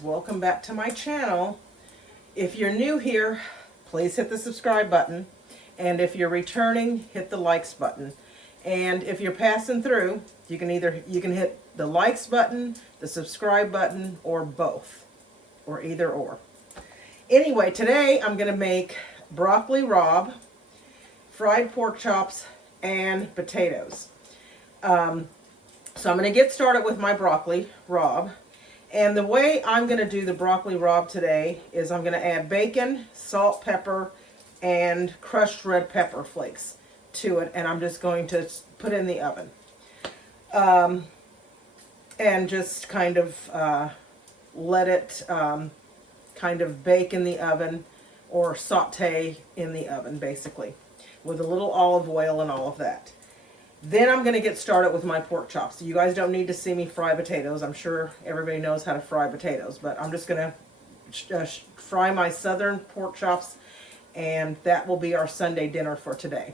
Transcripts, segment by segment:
guys, welcome back to my channel. If you're new here, please hit the subscribe button, and if you're returning, hit the likes button. And if you're passing through, you can hit the likes button, the subscribe button, or both, or either or. Anyway, today I'm going to make broccoli rabe, fried pork chops, and potatoes. So I'm going to get started with my broccoli rabe. And the way I'm going to do the broccoli rabe today is I'm going to add bacon, salt, pepper, and crushed red pepper flakes to it. And I'm just going to put it in the oven. And just kind of let it kind of bake in the oven, or saute in the oven, basically, with a little olive oil and all of that. Then I'm going to get started with my pork chops. You guys don't need to see me fry potatoes. I'm sure everybody knows how to fry potatoes, but I'm just going to fry my southern pork chops, and that will be our Sunday dinner for today.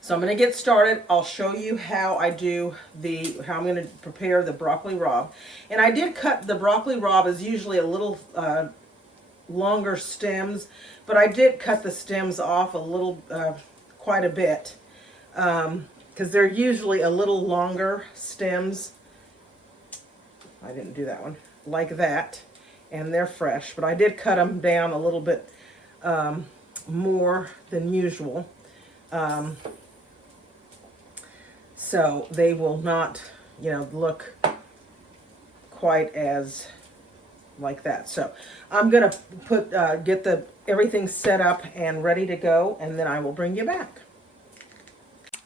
So I'm going to get started. I'll show you how I'm going to prepare the broccoli rabe. And I did cut the broccoli rabe as usually a little longer stems, but I did cut the stems off a little, quite a bit. Because they're usually a little longer stems. I didn't do that one. Like that. And they're fresh. But I did cut them down a little bit more than usual. So they will not, look quite as like that. So I'm going to get everything set up and ready to go, and then I will bring you back.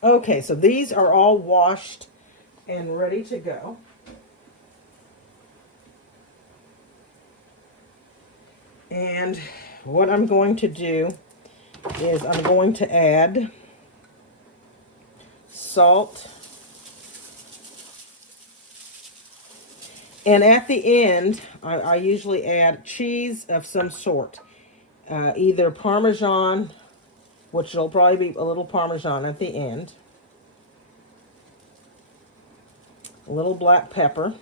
Okay, so these are all washed and ready to go. And what I'm going to do is I'm going to add salt. And at the end, I usually add cheese of some sort. Either Parmesan, which will probably be a little Parmesan at the end. A little black pepper.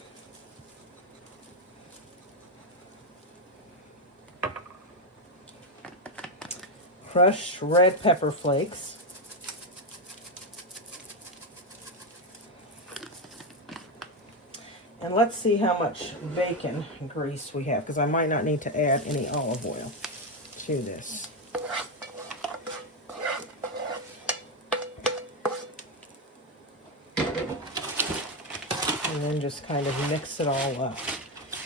Crushed red pepper flakes. And let's see how much bacon grease we have, because I might not need to add any olive oil to this. And then just kind of mix it all up.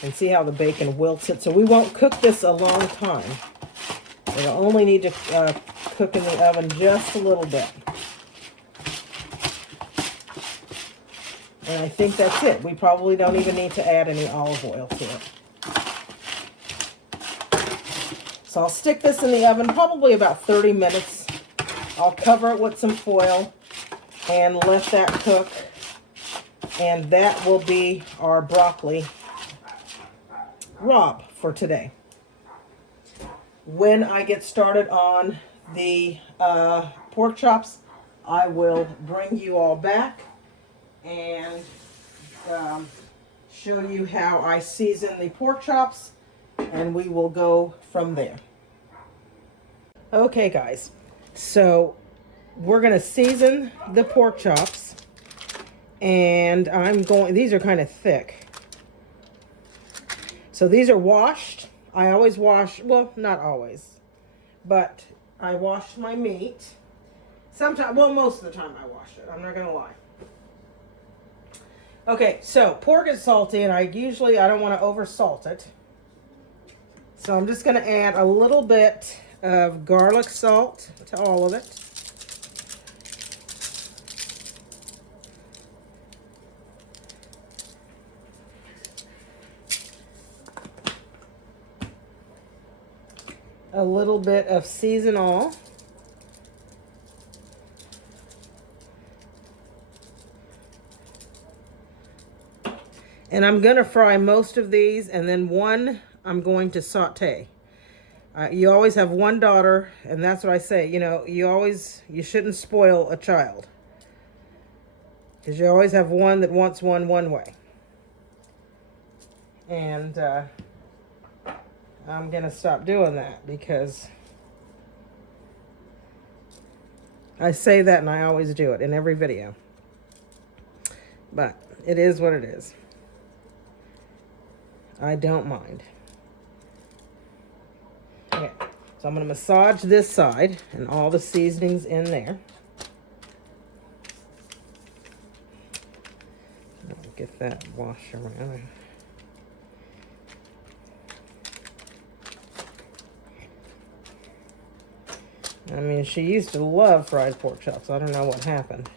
And see how the bacon wilts it. So we won't cook this a long time. It'll only need to cook in the oven just a little bit. And I think that's it. We probably don't even need to add any olive oil to it. So I'll stick this in the oven probably about 30 minutes. I'll cover it with some foil and let that cook. And that will be our broccoli rabe for today. When I get started on the pork chops, I will bring you all back and show you how I season the pork chops, and we will go from there. Okay, guys, so we're going to season the pork chops. And these are kind of thick. So these are washed. I always wash, well, not always, but I wash my meat. Sometimes, well, most of the time I wash it. I'm not going to lie. Okay, so pork is salty, and I don't want to over salt it. So I'm just going to add a little bit of garlic salt to all of it. A little bit of seasonal. And I'm going to fry most of these, and then one I'm going to saute. You always have one daughter, and that's what I say. You shouldn't spoil a child, because you always have one that wants one way. And I'm gonna stop doing that because I say that and I always do it in every video. But it is what it is. I don't mind. Okay, so I'm going to massage this side and all the seasonings in there. I'll get that wash around. I mean, she used to love fried pork chops. I don't know what happened.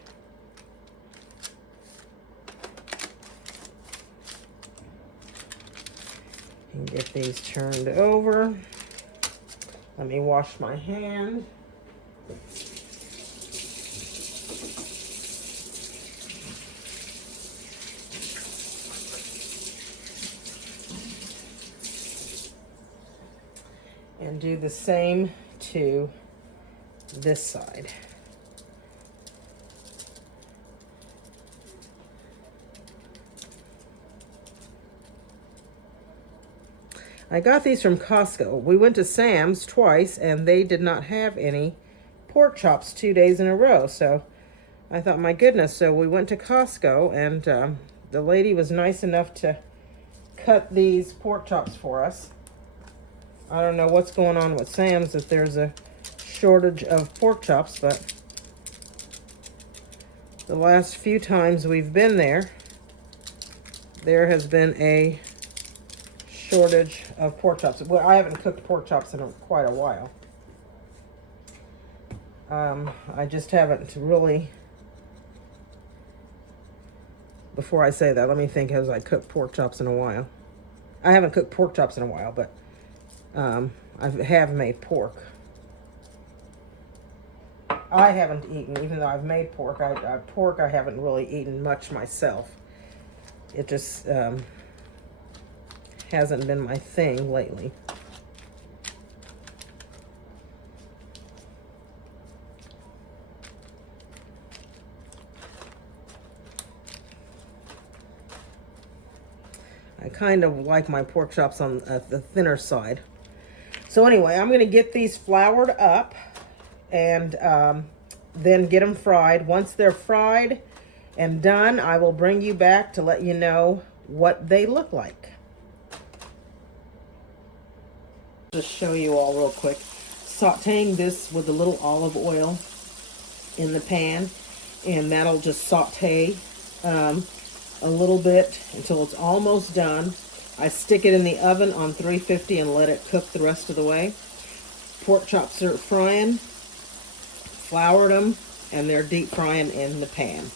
And get these turned over. Let me wash my hand. And do the same to this side. I got these from Costco. We went to Sam's twice and they did not have any pork chops 2 days in a row. So I thought, my goodness. So we went to Costco and the lady was nice enough to cut these pork chops for us. I don't know what's going on with Sam's, if there's a shortage of pork chops, but the last few times we've been there, there has been a shortage of pork chops. Well, I haven't cooked pork chops in quite a while. I just haven't really. Before I say that, let me think. Has I cooked pork chops in a while? I haven't cooked pork chops in a while, but I have made pork. I haven't eaten, even though I've made pork. Pork I haven't really eaten much myself. It just hasn't been my thing lately. I kind of like my pork chops on the thinner side. So anyway, I'm going to get these floured up and then get them fried. Once they're fried and done, I will bring you back to let you know what they look like. Just show you all real quick. Sauteing this with a little olive oil in the pan, and that'll just saute a little bit until it's almost done. I stick it in the oven on 350 and let it cook the rest of the way. Pork chops are frying, floured them, and they're deep frying in the pan.